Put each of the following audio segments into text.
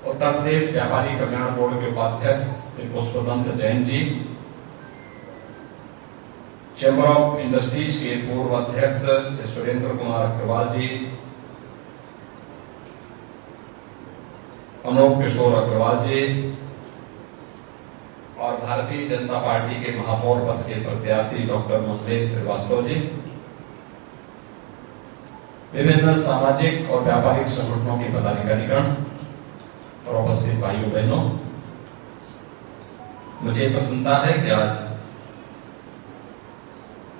उत्तर प्रदेश व्यापारी कल्याण बोर्ड के उपाध्यक्ष Shri Pushpwant Jain ji, chamber of industries के पूर्व अध्यक्ष श्री सुरेंद्र कुमार अग्रवाल जी, अनूप किशोर अग्रवाल जी और भारतीय जनता पार्टी के महापौर पद के प्रत्याशी डॉक्टर मंगलेश श्रीवास्तव जी, विभिन्न सामाजिक और व्यापारिक संगठनों के पदाधिकारीगण और उपस्थित भाइयों बहनों, मुझे प्रसन्नता है कि आज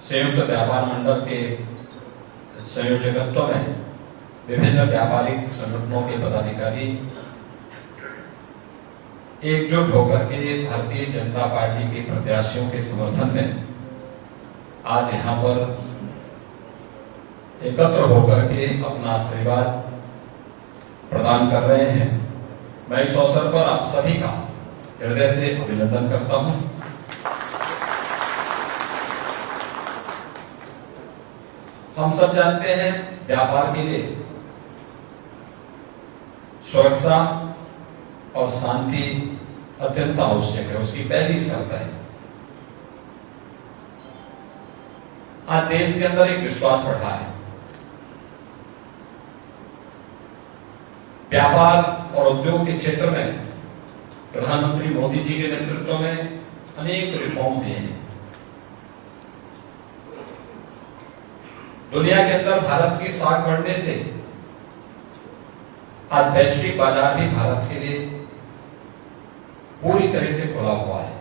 संयुक्त व्यापार मंडल के संयोजकत्व में विभिन्न व्यापारिक संगठनों के पदाधिकारी एकजुट होकर के भारतीय जनता पार्टी के प्रत्याशियों के समर्थन में आज यहां पर एकत्र होकर के अपना आशीर्वाद प्रदान कर रहे हैं। मैं इस अवसर पर आप सभी का हृदय से अभिनंदन करता हूं। हम सब जानते हैं व्यापार के लिए सुरक्षा और शांति अत्यंत आवश्यक है, उसकी पहली शर्त है। आज देश के अंदर एक विश्वास बढ़ा है। व्यापार और उद्योग के क्षेत्र में प्रधानमंत्री मोदी जी के नेतृत्व में अनेक रिफॉर्म हुए हैं। दुनिया के अंदर भारत की साख बढ़ने से आज वैश्विक बाजार भी भारत के लिए पूरी तरह से खुला हुआ है।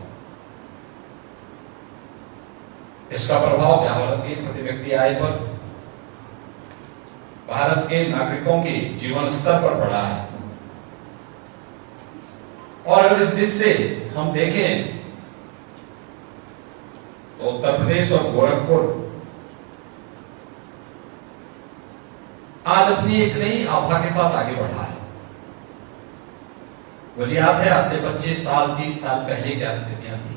इसका प्रभाव भारत की प्रति व्यक्ति आय पर, भारत के नागरिकों के जीवन स्तर पर बढ़ा है। और अगर इस दृष्टि से हम देखें तो उत्तर प्रदेश और गोरखपुर आज अपनी एक नई आभा के साथ आगे बढ़ा है। मुझे याद है आज से 25 साल 30 साल पहले क्या स्थितियां थी।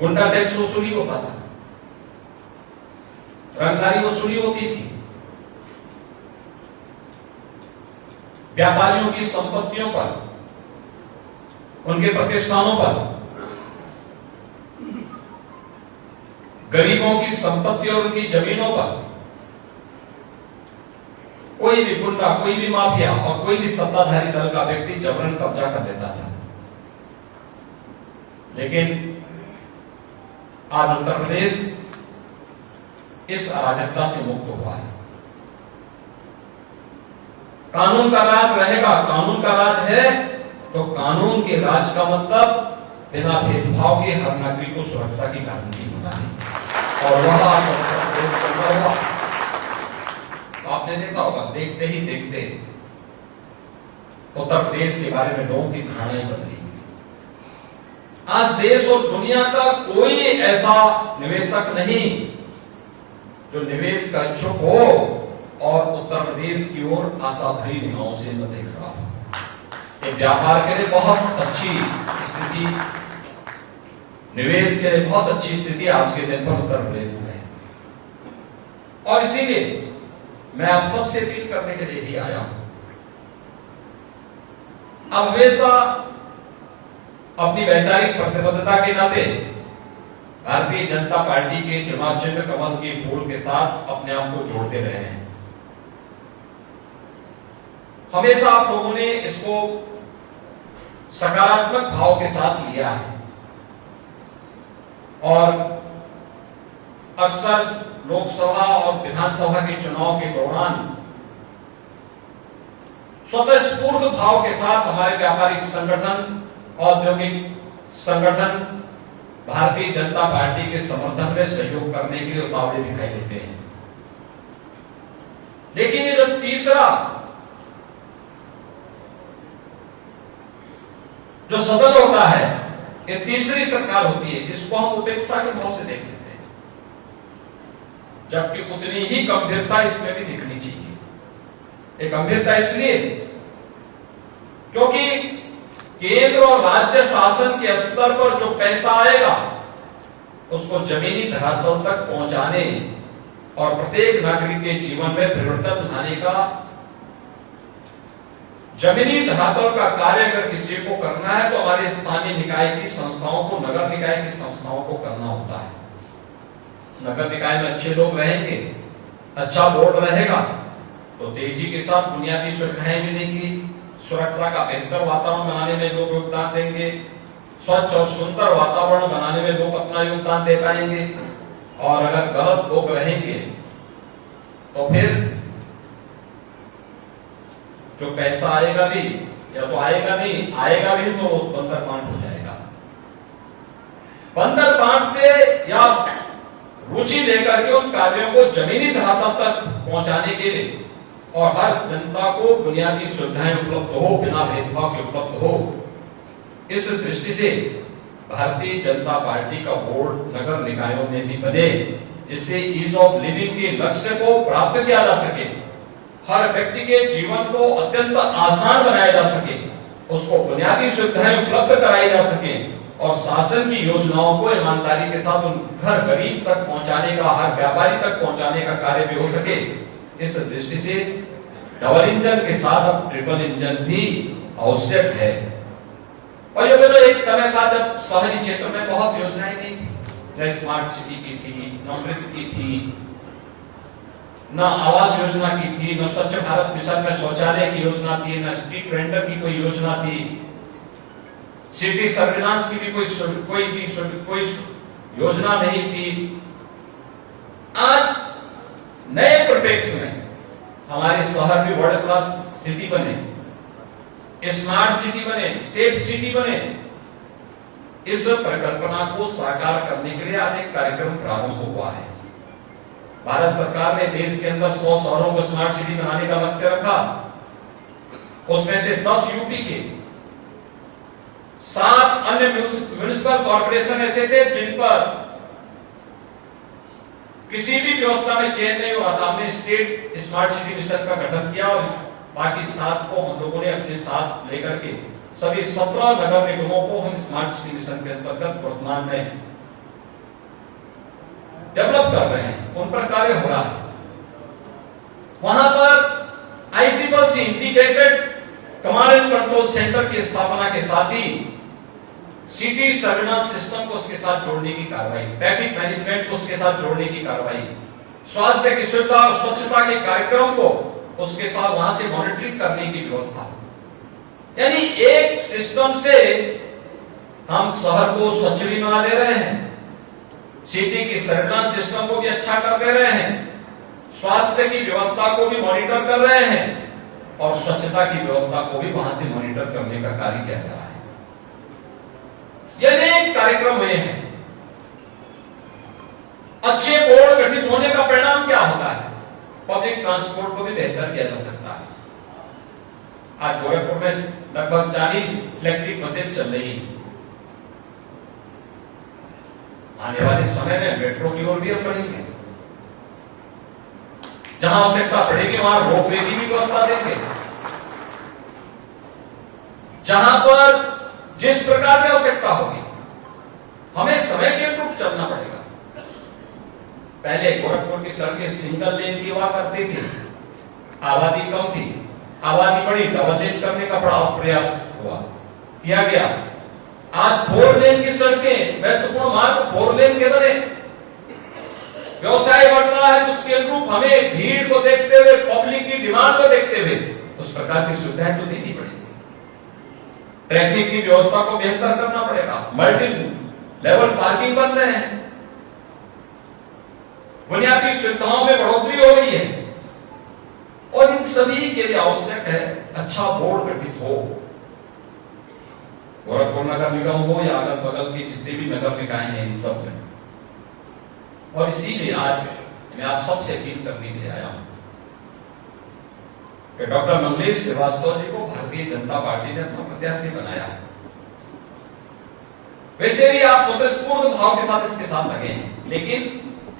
गुंडा टैक्स वसूली होता था, रंगदारी वसूली होती थी, व्यापारियों की संपत्तियों पर, उनके प्रतिष्ठानों पर, गरीबों की संपत्ति और उनकी जमीनों पर कोई भी गुंडा, कोई भी माफिया और कोई भी सत्ताधारी दल का व्यक्ति जबरन कब्जा कर लेता था। लेकिन आज उत्तर प्रदेश इस अराजकता से मुक्त हुआ है। कानून का राज रहेगा। कानून का राज है तो कानून के राज का मतलब बिना भेदभाव के हर नागरिक को सुरक्षा की गारंटी होना है। और वह आपने देखा होगा, देखते ही देखते उत्तर प्रदेश के बारे में लोगों की धारणाएं बदली। आज देश और दुनिया का कोई ऐसा निवेशक नहीं जो निवेश का इच्छुक हो और उत्तर प्रदेश की ओर आशा भरी निगाहों से न देख रहा हो। ये व्यापार के लिए बहुत अच्छी स्थिति, निवेश के लिए बहुत अच्छी स्थिति आज के दिन पर उत्तर प्रदेश में है। और इसीलिए मैं आप सबसे अपील करने के लिए ही आया हूं। अब हमेशा अपनी वैचारिक प्रतिबद्धता के नाते भारतीय जनता पार्टी के चुनाव चिन्ह कमल के फूल के साथ अपने आप को जोड़ते रहे हैं। हमेशा आप लोगों ने इसको सकारात्मक भाव के साथ लिया है और अक्सर लोकसभा और विधानसभा के चुनाव के दौरान स्वतःस्फूर्त भाव के साथ हमारे व्यापारिक संगठन, औद्योगिक संगठन भारतीय जनता पार्टी के समर्थन में सहयोग करने के लिए उतावले दिखाई देते हैं। लेकिन ये जो तीसरा जो सदन होता है, ये तीसरी सरकार होती है, जिसको हम उपेक्षा के भाव से देख लेते हैं, जबकि उतनी ही गंभीरता इसमें भी दिखनी चाहिए। ये गंभीरता इसलिए क्योंकि केंद्र और राज्य शासन के स्तर पर जो पैसा आएगा उसको जमीनी धरातल तक पहुंचाने और प्रत्येक नागरिक के जीवन में परिवर्तन लाने का जमीनी धरातल का कार्य अगर किसी को करना है तो हमारे स्थानीय निकाय की संस्थाओं को, नगर निकाय की संस्थाओं को करना होता है। नगर निकाय में अच्छे लोग रहेंगे, अच्छा बोर्ड रहेगा तो तेजी के साथ बुनियादी सुविधाएं मिलेंगी, सुरक्षा का बेहतर वातावरण बनाने में लोग योगदान देंगे, स्वच्छ और सुंदर वातावरण बनाने में लोग अपना योगदान दे पाएंगे। और अगर गलत लोग रहेंगे तो फिर जो पैसा आएगा भी या तो आएगा नहीं, आएगा भी तो बंदर पांट हो जाएगा। बंदर पांट से या रुचि लेकर के उन कार्यों को जमीनी धरातल तक पहुंचाने के लिए और हर जनता को बुनियादी सुविधाएं उपलब्ध हो, बिना भेदभाव के उपलब्ध हो, इस दृष्टि से भारतीय जनता पार्टी का बोर्ड नगर निकायों में भी बने, जिससे ईज ऑफ लिविंग के लक्ष्य को प्राप्त किया जा सके, हर व्यक्ति के जीवन को अत्यंत आसान बनाया जा सके, उसको बुनियादी सुविधाएं उपलब्ध कराई जा सके और शासन की योजनाओं को ईमानदारी के साथ उन घर गरीब तक पहुंचाने का, हर व्यापारी तक पहुंचाने का कार्य भी हो सके। इस दृष्टि से डबल इंजन के साथ अब ट्रिपल इंजन भी आवश्यक है। और ये तो एक समय था जब शहरी क्षेत्र में बहुत योजनाएं नहीं थी, न स्मार्ट सिटी की थी, न अमृत की थी, न आवास योजना की थी, न स्वच्छ भारत मिशन में शौचालय की योजना थी, न स्ट्रीट वेंडर की कोई योजना थी, सिटी सर्विलांस की भी कोई योजना नहीं थी। आज नए परिप्रेक्ष्य में हमारे शहर भी वर्ल्ड क्लास सिटी बने, स्मार्ट सिटी बने, सेफ सिटी बने। इस परिकल्पना को साकार करने के लिए आज एक कार्यक्रम प्रारंभ हुआ है। भारत सरकार ने देश के अंदर 100 शहरों को स्मार्ट सिटी बनाने का लक्ष्य रखा। उसमें से 10 यूपी के, 7 अन्य म्युनिसिपल कॉर्पोरेशन ऐसे थे जिन पर किसी भी व्यवस्था में चेंज नहीं हुआ था। हमने स्टेट स्मार्ट सिटी मिशन का गठन किया और बाकी 7 को हम लोगों ने अपने साथ लेकर के सभी 17 नगर निगमों को हम स्मार्ट सिटी मिशन के अंतर्गत वर्तमान में डेवलप कर रहे हैं, उन पर कार्य हो रहा है। वहां पर ICCC integrated command and control centre की स्थापना के साथ ही सिटी सर्विलांस सिस्टम को उसके साथ जोड़ने की कार्रवाई, ट्रैफिक मैनेजमेंट को उसके साथ जोड़ने की कार्रवाई, स्वास्थ्य की सुविधा और स्वच्छता के कार्यक्रम को उसके साथ वहां से मॉनिटरिंग करने की व्यवस्था। यानी एक सिस्टम से हम शहर को स्वच्छ भी बना दे रहे हैं, सिटी की सर्विलांस सिस्टम को भी अच्छा कर दे रहे हैं, स्वास्थ्य की व्यवस्था को भी मॉनिटर कर रहे हैं और स्वच्छता की व्यवस्था को भी वहां से मॉनिटर करने का कार्य किया जा रहा है। ये अनेक कार्यक्रम हुए हैं। अच्छे बोर्ड गठित होने का परिणाम क्या होता है? पब्लिक ट्रांसपोर्ट को भी बेहतर किया जा सकता है। आज गोरखपुर में लगभग 40 इलेक्ट्रिक बसें चल रही हैं। आने वाले समय में मेट्रो की ओर भी हम बढ़ेंगे। जहां आवश्यकता पड़ेगी वहां रोपवे की भी व्यवस्था देंगे। जहां पर जिस प्रकार की आवश्यकता होगी हमें समय के अनुरूप चलना पड़ेगा। पहले गोरखपुर की सड़कें सिंगल लेन की हुआ करती थी, आबादी कम थी, आबादी बढ़ी, डबल लेन करने का बड़ा प्रयास किया गया। आज 4 लेन की सड़कें, महत्वपूर्ण मार्ग 4 लेन के बने। व्यवसाय बढ़ रहा है, उसके अनुरूप हमें भीड़ को देखते हुए, पब्लिक की डिमांड को देखते हुए उस प्रकार की सुविधाएं तो देनी पड़ेगी। ट्रैफिक की व्यवस्था को बेहतर करना पड़ेगा। मल्टी लेवल पार्किंग बन रहे हैं, बुनियादी सुविधाओं में बढ़ोतरी हो रही है और इन सभी के लिए आवश्यक है अच्छा बोर्ड गठित हो। गोरखपुर नगर निगम हो या अगल बगल के जितने भी नगर निकाय हैं, इन सब में। और इसीलिए आज मैं आप सबसे अपील करने के लिए आया हूं कि डॉक्टर मंगलेश श्रीवास्तव जी को भारतीय जनता पार्टी ने अपना प्रत्याशी बनाया है। वैसे भी आप स्वतःस्फूर्त भाव के साथ इसके साथ लगे हैं, लेकिन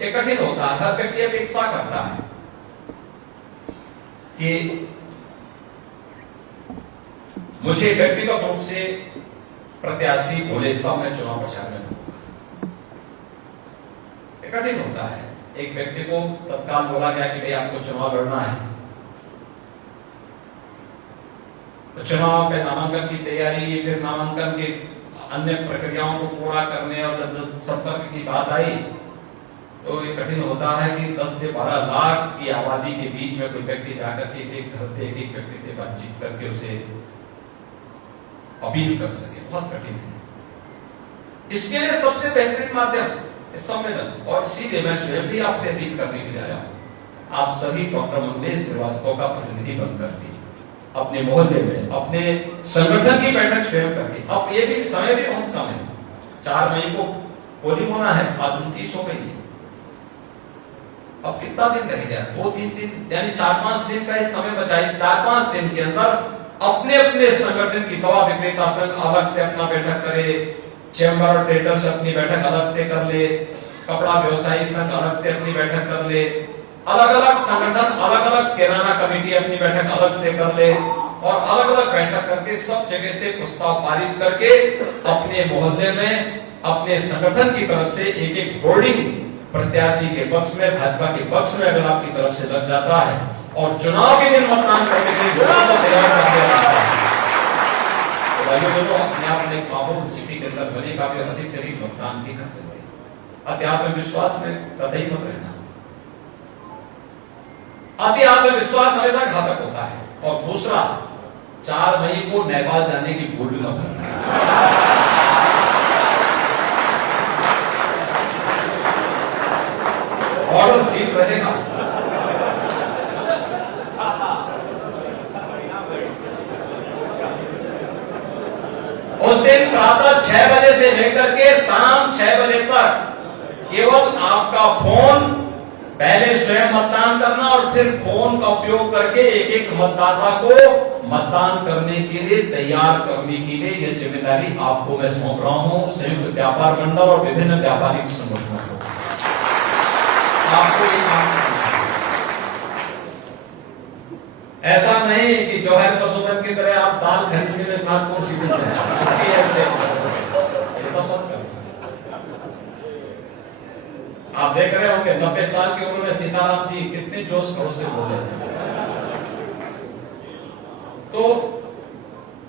ये कठिन होता है। हर व्यक्ति अपेक्षा करता है कि मुझे व्यक्तिगत रूप से प्रत्याशी बोले तब मैं चुनाव प्रचार में कठिन होता है। एक व्यक्ति को तत्काल बोला गया कि भाई आपको चुनाव लड़ना है, तो चुनाव के नामांकन की तैयारी, फिर नामांकन की अन्य प्रक्रियाओं को पूरा करने और जब संपर्क की बात आई तो ये कठिन होता है कि 10 से 12 लाख की आबादी के बीच में कोई व्यक्ति जाकर के एक घर से एक व्यक्ति से बातचीत करके उसे अपील कर सके, बहुत कठिन है। इसके लिए सबसे बेहतरीन माध्यम इस सम्मेलन, और इसीलिए मैं स्वयं भी आपसे अपील करने के लिए आया हूं। आप सभी डॉक्टर मंगलेश श्रीवास्तव का प्रतिनिधि बनकर के अपने मोहल्ले में, अपने संगठन की बैठक स्वयं करके, अब ये भी समय भी बहुत कम है, 4 मई को पोलिंग होना है, आज 29 हो गई है, अब कितना दिन रह गया, 2-3 दिन, यानी 4-5 दिन का इस समय बचा है। 4-5 दिन के अंदर अपने अपने संगठन की, दवा विक्रेता संघ अलग से अपना बैठक करे, चैम्बर और ट्रेडर्स अपनी बैठक अलग से कर ले, कपड़ा व्यवसायी संघ अलग से अपनी बैठक कर ले, अलग अलग संगठन, अलग अलग किराना कमेटी अपनी बैठक अलग से कर ले, और अलग अलग बैठक करके सब जगह से प्रस्ताव पारित करके अपने मोहल्ले में अपने संगठन की तरफ से एक एक होर्डिंग प्रत्याशी के पक्ष में, भाजपा के पक्ष में अगर आपकी तरफ से लग जाता है और चुनाव के दिन मतदान करने के लिए लोगों को तैयार कर दिया जाता है, तो भाइयों बहनों, अपने आप में माहौल स्थिति के अंदर बने का भी अधिक से अधिक मतदान भी करते हुए अति आत्मविश्वास में कतई मत रहना। अति आत्मविश्वास हमेशा घातक होता है। और दूसरा, 4 मई को नेपाल जाने की भूल न करना। ऑर्डर सीट रहेगा, उस दिन प्रातः 6 बजे से लेकर के शाम 6 बजे तक केवल आपका फोन, पहले स्वयं मतदान करना और फिर फोन का उपयोग करके एक एक मतदाता को मतदान करने के लिए तैयार करने के लिए यह जिम्मेदारी आपको मैं सौंप रहा हूं, संयुक्त व्यापार मंडल और विभिन्न व्यापारिक संगठनों को। आपको ये काम ऐसा नहीं कि जौहर पशुधन की तरह आप दाल खरीदने में नागपुर सीधे जाए, ऐसे ऐसा मत करो। आप देख रहे होंगे 90 साल की उम्र में सीताराम जी कितने जोश खरोश से बोले। तो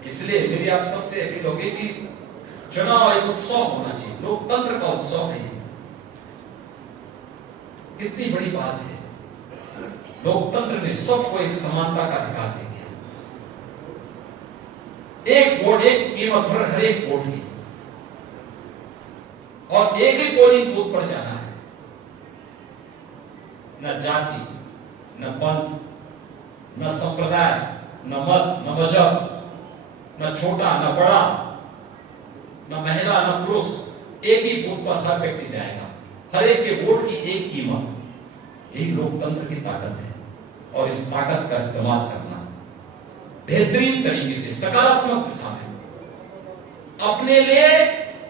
इसलिए मेरी आप सबसे अपील होगी कि चुनाव एक उत्सव होना चाहिए, लोकतंत्र का उत्सव है। कितनी बड़ी बात है, लोकतंत्र ने सबको एक समानता का अधिकार दे दिया। एक वोट एक कीमत हर एक वोट की, और एक ही पोलिंग बूथ पर जाना है। न जाति, न पंथ, न संप्रदाय, न मत, न मजहब, न छोटा न बड़ा, न महिला न पुरुष, एक ही बूथ पर हर व्यक्ति जाएगा। हर एक के वोट की एक कीमत, यही लोकतंत्र की ताकत है। और इस ताकत का इस्तेमाल करना बेहतरीन तरीके से, सकारात्मक दिशा में, अपने लिए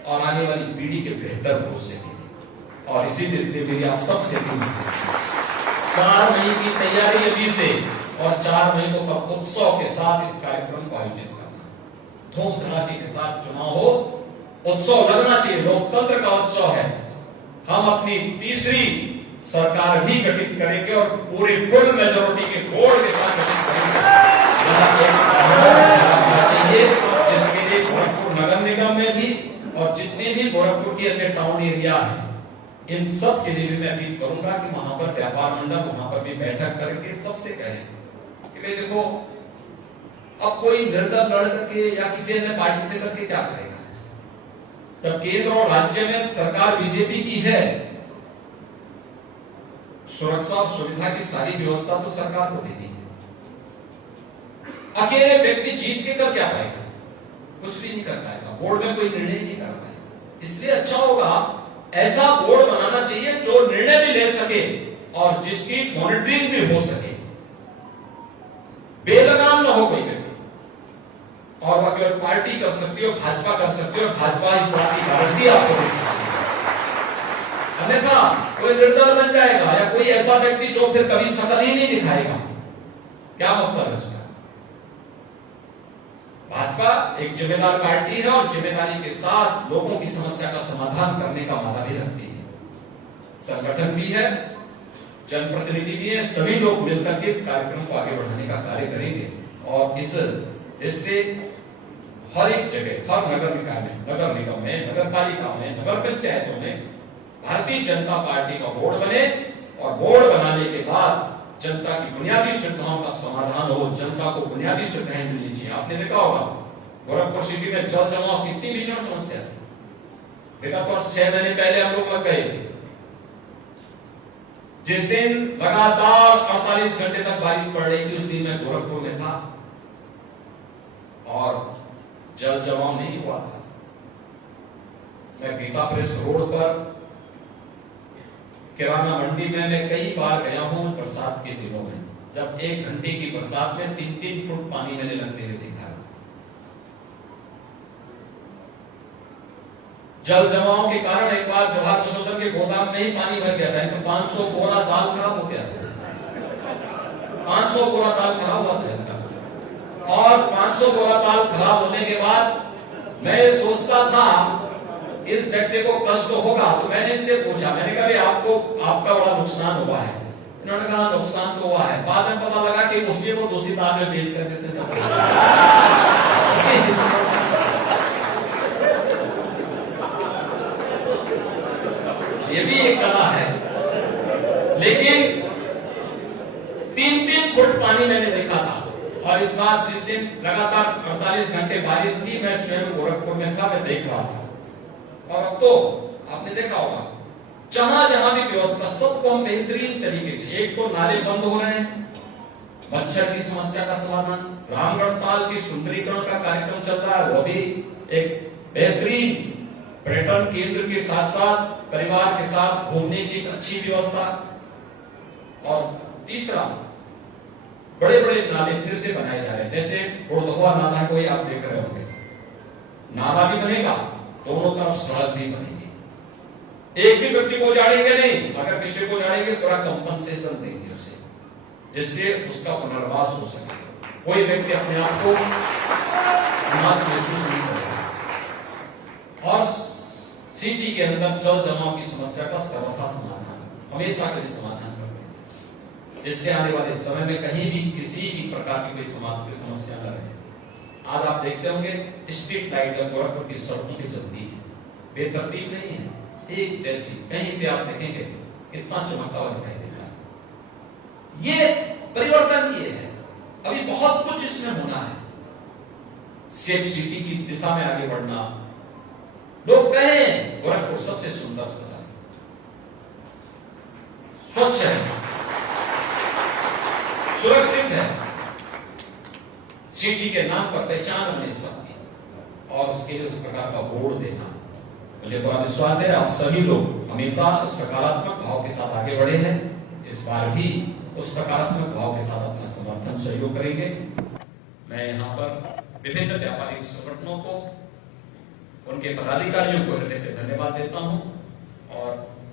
और आने वाली पीढ़ी के बेहतर भविष्य के लिए। और इसी से मेरी आप सबसे 4 मई की तैयारी अभी से, और 4 मई को तब उत्सव के साथ इस कार्यक्रम को आयोजित करना, धूम धड़ाके के साथ चुनाव हो, उत्सव लगना चाहिए, लोकतंत्र का उत्सव है। हम अपनी तीसरी सरकार भी गठित करेंगे और पूरी फुल मेजोरिटी के वोट के साथ गठित करेंगे। चाहिए इसके लिए गोरखपुर नगर निगम में भी और जितने भी गोरखपुर के अन्य टाउन एरिया है, इन सब के लिए भी मैं अपील करूंगा कि वहां पर व्यापार मंडल वहां पर भी बैठक करके सबसे कहें कि भाई देखो, अब कोई निर्दल लड़ करके या किसी अन्य पार्टी से करके क्या करेगा, जब केंद्र और राज्य में सरकार बीजेपी की है, सुरक्षा और सुविधा की सारी व्यवस्था तो सरकार को देनी है। अकेले व्यक्ति जीत के कर क्या पाएगा, कुछ भी नहीं कर पाएगा, बोर्ड में कोई निर्णय नहीं कर पाएगा। इसलिए अच्छा होगा ऐसा बोर्ड बनाना चाहिए जो निर्णय भी ले सके और जिसकी मॉनिटरिंग भी हो सके, बेलगाम न हो कोई व्यक्ति, और वह केवल पार्टी कर सकती है, भाजपा कर सकती है, और भाजपा इस बात की गारंटी आपको दे सकती है। अन्यथा कोई निर्दल बन जाएगा या कोई ऐसा व्यक्ति जो फिर कभी शकल ही नहीं दिखाएगा, क्या मतलब है इसका। भाजपा एक जिम्मेदार पार्टी है और जिम्मेदारी के साथ लोगों की समस्या का समाधान करने का वादा भी रखती है। संगठन भी है जनप्रतिनिधि भी है, सभी लोग मिलकर के इस कार्यक्रम को आगे बढ़ाने का कार्य करेंगे। और इससे हर एक जगह, हर नगर निकाय में, नगर निगम में, नगर पालिका में, नगर पंचायतों में भारतीय जनता पार्टी का बोर्ड बने और बोर्ड बनाने के बाद जनता की बुनियादी सुविधाओं का समाधान हो, जनता को बुनियादी सुविधाएं मिलनी चाहिए। आपने देखा होगा गोरखपुर सिटी में जल जमाव कितनी भीषण समस्या थी। विगत वर्ष 6 महीने पहले हम लोग लग गए थे। जिस दिन लगातार 48 घंटे तक बारिश पड़ रही थी, उस दिन मैं गोरखपुर में था और जल जमाव नहीं हुआ था। मैं गीता प्रेस रोड पर किराना मंडी में मैं कई बार गया हूं बरसात के दिनों में, जब 1 घंटे की बरसात में 3-3 फुट पानी मैंने लगते हुए देखा। जल जमाव के कारण एक बार जवाहर पशुधन के गोदाम में ही पानी भर गया था। इनका 500 बोरा दाल खराब हो गया था। 500 बोरा दाल खराब हुआ था इनका। और 500 बोरा दाल खराब होने के बाद मैं सोचता था इस व्यक्ति को कष्ट होगा, तो मैंने इनसे पूछा, मैंने कहा आपका बड़ा नुकसान हुआ है। इन्होंने कहा नुकसान तो हुआ है। बाद में पता लगा कि उसी को दूसरी दाल में बेच कर किसने सब ये भी एक कला है। लेकिन 3-3 फुट पानी मैंने देखा था। और इस बार जिस दिन लगातार 48 घंटे बारिश थी, मैं स्वयं गोरखपुर में था, मैं देख रहा था। और अब तो आपने देखा होगा जहां जहां भी व्यवस्था सबको हम बेहतरीन तरीके से, एक तो नाले बंद हो रहे हैं, मच्छर की समस्या का समाधान, रामगढ़ ताल की सुंदरीकरण का कार्यक्रम चल रहा है, वो भी एक बेहतरीन पर्यटन केंद्र के साथ साथ परिवार के साथ घूमने की एक अच्छी व्यवस्था। और तीसरा, बड़े बड़े नाले फिर से बनाए जा रहे हैं, जैसे गुड़धवा नाला को ही आप देख रहे होंगे, नाला भी बनेगा, दोनों तरफ सड़क भी बनेगी। एक भी व्यक्ति को उजाड़ेंगे नहीं, अगर किसी को उजाड़ेंगे थोड़ा कंपनसेशन देंगे उसे, जिससे उसका पुनर्वास हो सके। कोई व्यक्ति अपने आप को महसूस नहीं करेगा। और सिटी के अंदर जल जमाव की समस्या का सर्वथा समाधान हमेशा के लिए समाधान कर देंगे, जिससे आने वाले समय में कहीं भी किसी भी प्रकार की कोई समाज की समस्या न रहे। आज आप देखते होंगे स्ट्रीट लाइट जब गोरखपुर की सड़कों पे जलती है, बेतरतीब नहीं है, एक जैसी, कहीं से आप देखेंगे कितना चमकता हुआ दिखाई देता है। ये परिवर्तन ये है। अभी बहुत कुछ इसमें होना है। सेफ सिटी की दिशा में आगे बढ़ना। लोग कहें गोरखपुर सबसे सुंदर शहर है, स्वच्छ है, सुरक्षित है, सिटी के नाम पर पहचान होने सकती, और उसके लिए उस प्रकार का बोर्ड देना, मुझे पूरा विश्वास है आप सभी लोग हमेशा सकारात्मक भाव के साथ आगे बढ़े हैं। इस बार भी उस सकारात्मक भाव के साथ अपना समर्थन सहयोग करेंगे। मैं यहाँ पर विभिन्न व्यापारिक संगठनों को, उनके पदाधिकारियों को हृदय से धन्यवाद देता हूँ, और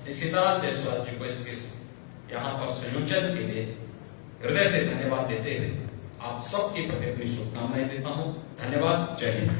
सीताराम जायसवाल जी को इसके यहाँ पर संयोजन के लिए हृदय से धन्यवाद देते हुए आप सबके प्रति अपनी शुभकामनाएं देता हूँ। धन्यवाद। जय हिंद।